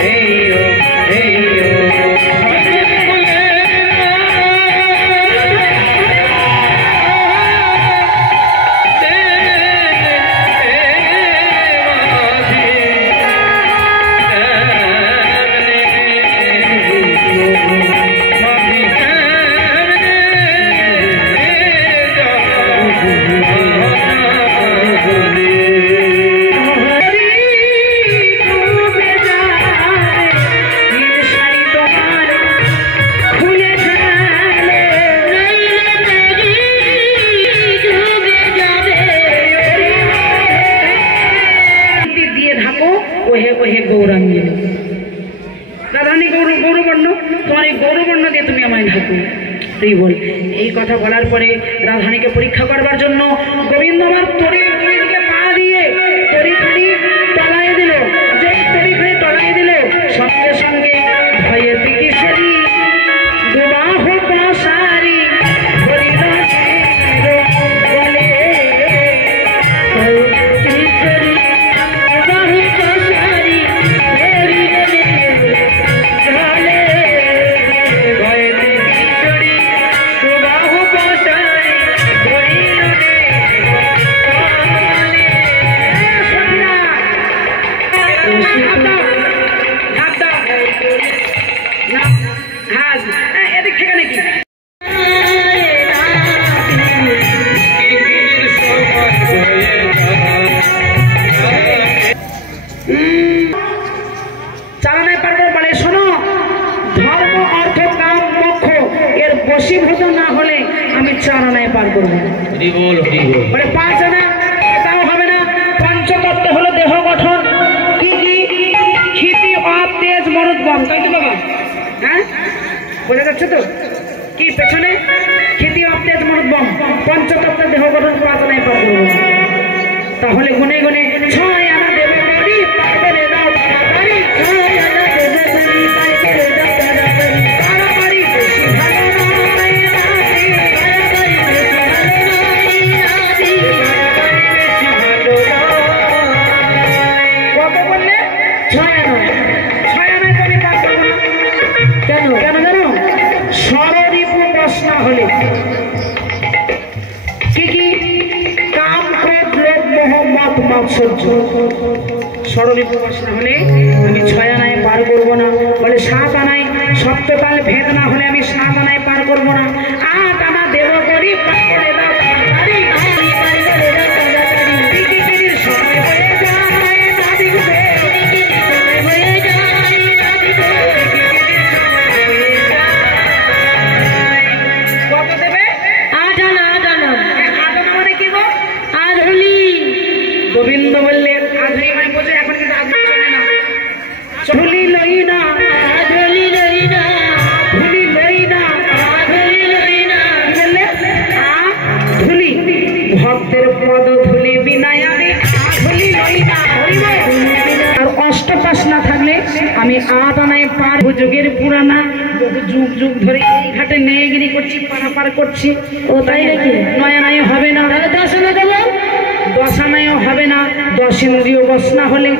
Hey, নাই হতো। তুই বল। এই কথা বলার পরে রাধারানীকে পরীক্ষা করবার জন্য গোবিন্দ আমার তরির দিকে পা দিয়ে তরিখানি তলায় দিল। যে তরিখানি তলায় দিল সঙ্গে সঙ্গে ভয়ে কিশোরী দুবাহ পাশারি হরিল বলে কিশোরী দুবাহ পাশারি হরিল বলে ভয়ে কিশোরী দুবাহ পাশারি হরিল এদিক থেকে নাকি চালানায় পারবো বলে শোনো, ধর্ম অর্থ কাম মোক্ষ এর বশীভূত না হলে আমি চালানায় পার করবো না। বলে পাঁচ না, এটাও হবে না। পঞ্চতত্ত্ব হলো দেহ গঠন। কি কি? ক্ষিতি অপ তেজ মরুদ্গম, তাই তো বাবা? হ্যাঁ, বোঝা যাচ্ছে তো? কি পেছনে? ক্ষিতি অপ তেজ মরুদ্গম, পঞ্চতত্ত্বের দেহ গঠন পাঁচ নাই পার করবো না। তাহলে গুনে গুনে ছয় আনা দেব করি পার করে দাও তাড়াতাড়ি, ছয় আনা দেব করি পার করে দাও তাড়াতাড়ি, তাড়াতাড়ি বেশি ভালো নয় রাধি, তাড়াতাড়ি বেশি ভালো নয় রাধি, তাড়াতাড়ি বেশি ভালো নয়। কত বললে? ছয় আনা। ছয় আনায় তো আমি পার করবো না। কেন? কেন জানো? ষড়রিপু বাসনা হলে কি কি? কাম ক্রোধ লোভ মোহ মদ মাৎসর্য। ষড়রিপু বাসনা হলে আমি ছয় আনায় পার করবো না। বলে সাত আনায় সপ্তকাল ভেদ না হলে আমি সাত আনায় পার করবো না। আট আনা দেব করি পার করে দাও তাড়াতাড়ি, সময় হয়ে যায় দাদি গো, সময় হয়ে যায় দাদি গো। কত দেবে? আট আনা। আট আনা। আট আনা মানে কি গো? আধুলি। গোবিন্দ বললেন আধুলি মানে বোঝে, এখন কিন্তু আধুলি চলে না। চুলি লই না, আধুলি লই না, ধুলি লই না, আধুলি লই না। কি বললে? আধুলি। ভক্তের পদ ধুলি বিনায় আমি আধুলি লই না। আর অষ্টপাশ না থাকলে আমি আট আনায় পার। যুগের পুরানা, বহু যুগ যুগ ধরে এই ঘাটে নেগিরি করছি, পারাপার করছি। ও তাই নাকি? নয় আনায় হবে না। দশ আনা দেবো? দশ আনায়ও হবে না। দশ ইন্দ্রিয় বস না হলে